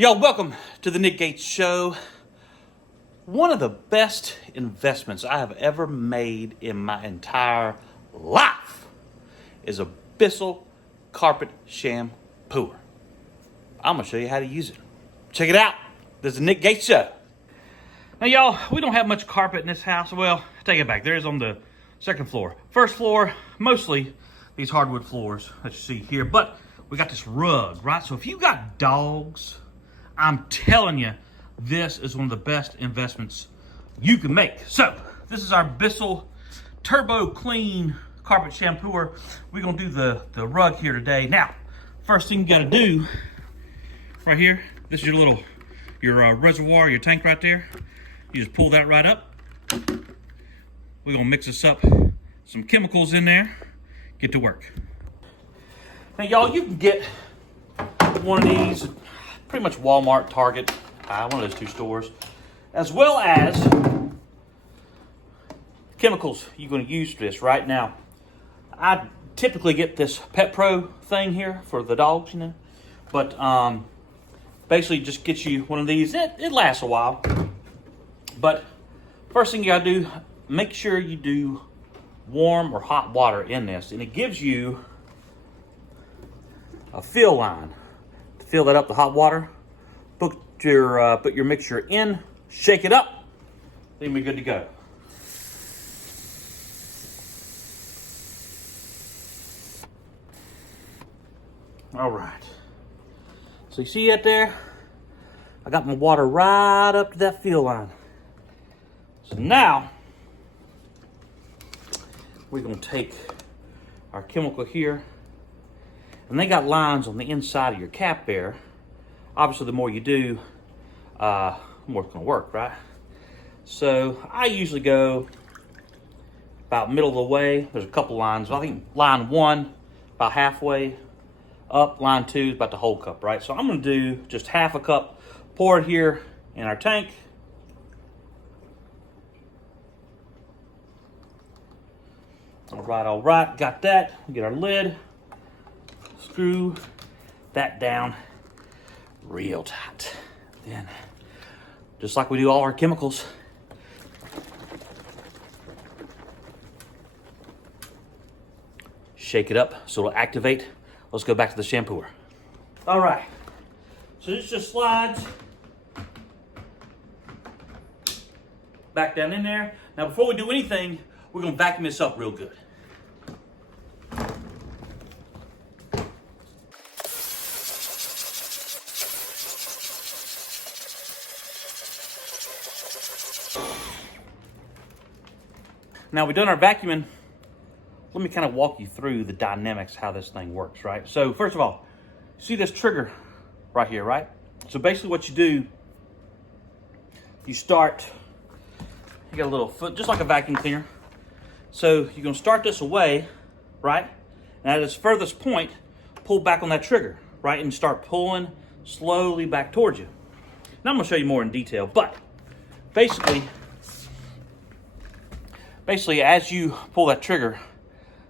Y'all, welcome to the Nick Gates Show. One of the best investments I have ever made in my entire life is a Bissell carpet shampooer. I'm going to show you how to use it. Check it out. This is the Nick Gates Show. Now, y'all, we don't have much carpet in this house. Well, take it back. There is on the second floor. First floor, mostly these hardwood floors that you see here. But we got this rug, right? So if you got dogs, I'm telling you, this is one of the best investments you can make. So, this is our Bissell Turbo Clean Carpet Shampooer. We're going to do the rug here today. Now, first thing you got to do, right here, this is your reservoir, your tank right there. You just pull that right up. We're going to mix this up, some chemicals in there, get to work. Now, y'all, you can get one of these pretty much Walmart, Target, one of those two stores, as well as chemicals you're going to use for this. Right now, I typically get this Pet Pro thing here for the dogs, but basically just get you one of these. It lasts a while, but first thing you got to do, make sure you do warm or hot water in this, and it gives you a fill line. Fill that up with hot water, put your mixture in, shake it up, then we're good to go. All right, so you see that there? I got my water right up to that fill line. So now, we're gonna take our chemical here, and they got lines on the inside of your cap there. Obviously, the more you do, the more it's gonna work, right? So I usually go about middle of the way. There's a couple lines. I think line 1, about halfway up. Line 2 is about the whole cup, right? So I'm gonna do just half a cup, pour it here in our tank. All right, got that. We get our lid. Screw that down real tight. Then, just like we do all our chemicals, shake it up so it'll activate. Let's go back to the shampooer. All right, so this just slides back down in there. Now, before we do anything, we're gonna vacuum this up real good. Now we've done our vacuuming. Let me kind of walk you through the dynamics, how this thing works, right? So first of all, see this trigger right here, right? So basically what you do, you start, you got a little foot, just like a vacuum cleaner. So you're gonna start this away, right? And at its furthest point, pull back on that trigger, right? And start pulling slowly back towards you. Now I'm gonna show you more in detail, but basically, as you pull that trigger,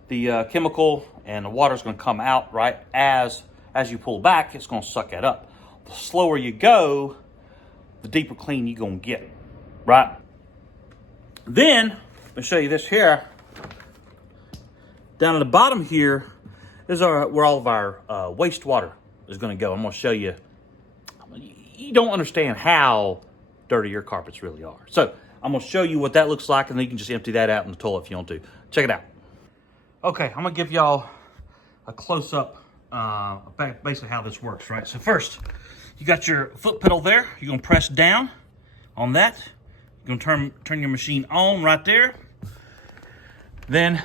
the chemical and the water is going to come out, right? As you pull back, it's going to suck that up. The slower you go, the deeper clean you're going to get, right? Then, I'll show you this here. Down at the bottom here is where all of our wastewater is going to go. I'm going to show you. You don't understand how dirty your carpets really are. So, I'm going to show you what that looks like, and then you can just empty that out in the toilet if you want to. Check it out. Okay, I'm going to give y'all a close-up, basically how this works, right? So first, you got your foot pedal there. You're going to press down on that. You're going to turn your machine on right there. Then,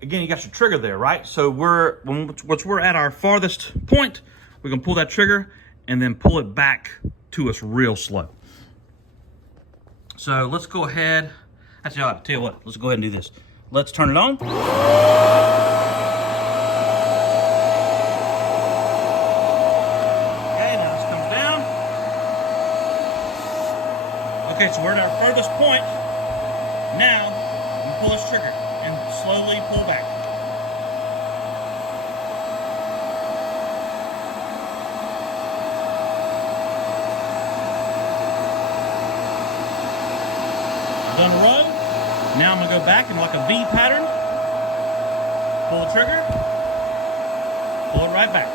again, you got your trigger there, right? So once we're at our farthest point, we're going to pull that trigger and then pull it back to us real slow. So let's go ahead. Actually, I'll tell you what. Let's go ahead and do this. Let's turn it on. Okay, now it's coming down. Okay, so we're at our furthest point. Now, we pull this trigger and slowly pull back. Done a row. Now I'm gonna go back in like a V pattern. Pull the trigger. Pull it right back.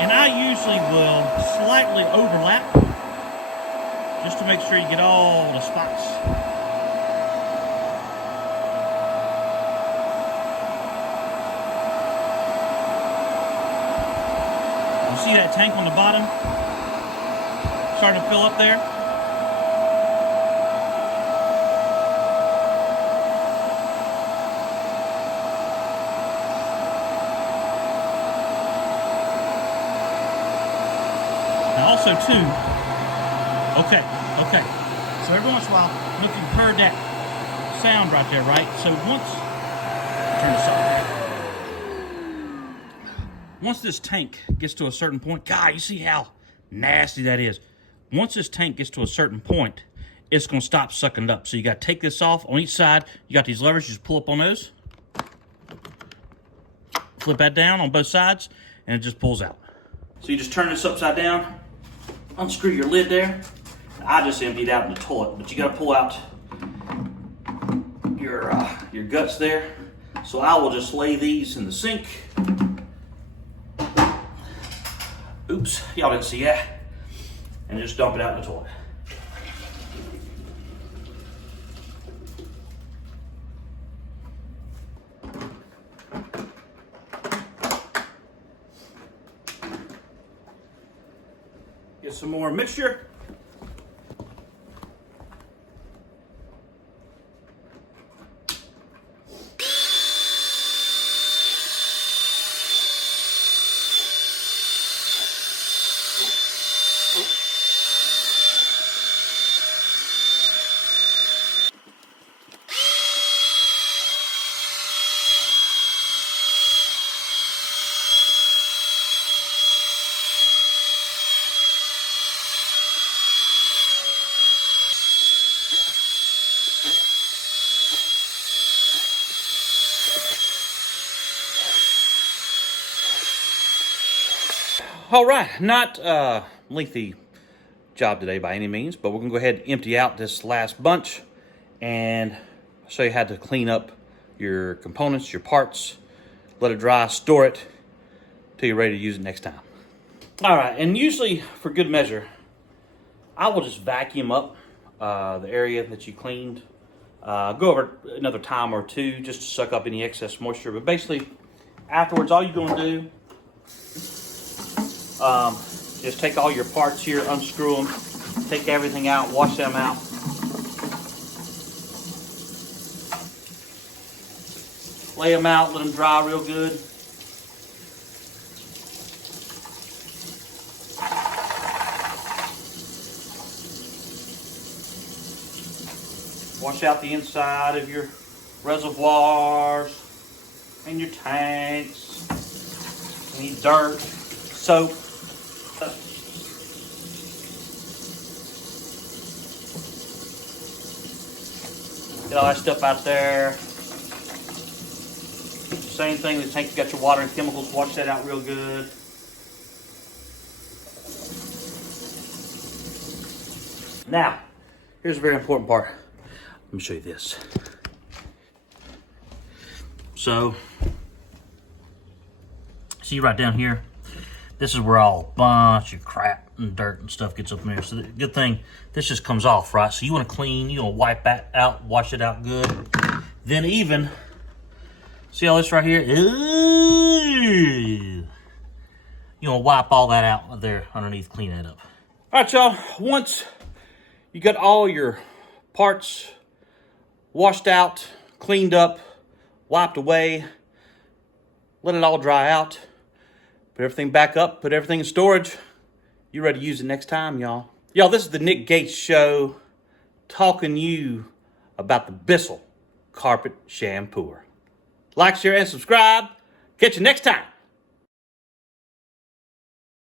And I usually will slightly overlap just to make sure you get all the spots. You see that tank on the bottom starting to fill up there? Now also too, okay. So every once in a while, look, you've heard that sound right there, right? So turn this off. Once this tank gets to a certain point, God, you see how nasty that is. Once this tank gets to a certain point, it's gonna stop sucking up. So you gotta take this off on each side. You got these levers, you just pull up on those. Flip that down on both sides, and it just pulls out. So you just turn this upside down, unscrew your lid there. I just emptied out in the toilet, but you got to pull out your guts there. So I will just lay these in the sink. Oops, y'all didn't see that. And just dump it out in the toilet. Get some more mixture. All right, not a lengthy job today by any means, but we're gonna go ahead and empty out this last bunch and show you how to clean up your components, your parts, let it dry, store it till you're ready to use it next time. All right, and usually for good measure, I will just vacuum up the area that you cleaned. Go over another time or two just to suck up any excess moisture, but basically afterwards all you're gonna do just take all your parts here, unscrew them, take everything out, wash them out. Lay them out, let them dry real good. Wash out the inside of your reservoirs and your tanks, any dirt, soap. Get all that stuff out there. Same thing, the tank, you got your water and chemicals, wash that out real good. Now, here's a very important part. Let me show you this. So, see right down here, this is where all a bunch of crap and dirt and stuff gets up in there. So the good thing, this just comes off, right? So you want to clean, you want to wipe that out, wash it out good. Then even, see all this right here? Ooh, you want to wipe all that out there underneath, clean that up. All right, y'all, once you got all your parts washed out, cleaned up, wiped away, let it all dry out, put everything back up, put everything in storage. You ready to use it next time, y'all. Y'all, this is the Nick Gates Show, talking to you about the Bissell Carpet Shampooer. Like, share, and subscribe. Catch you next time.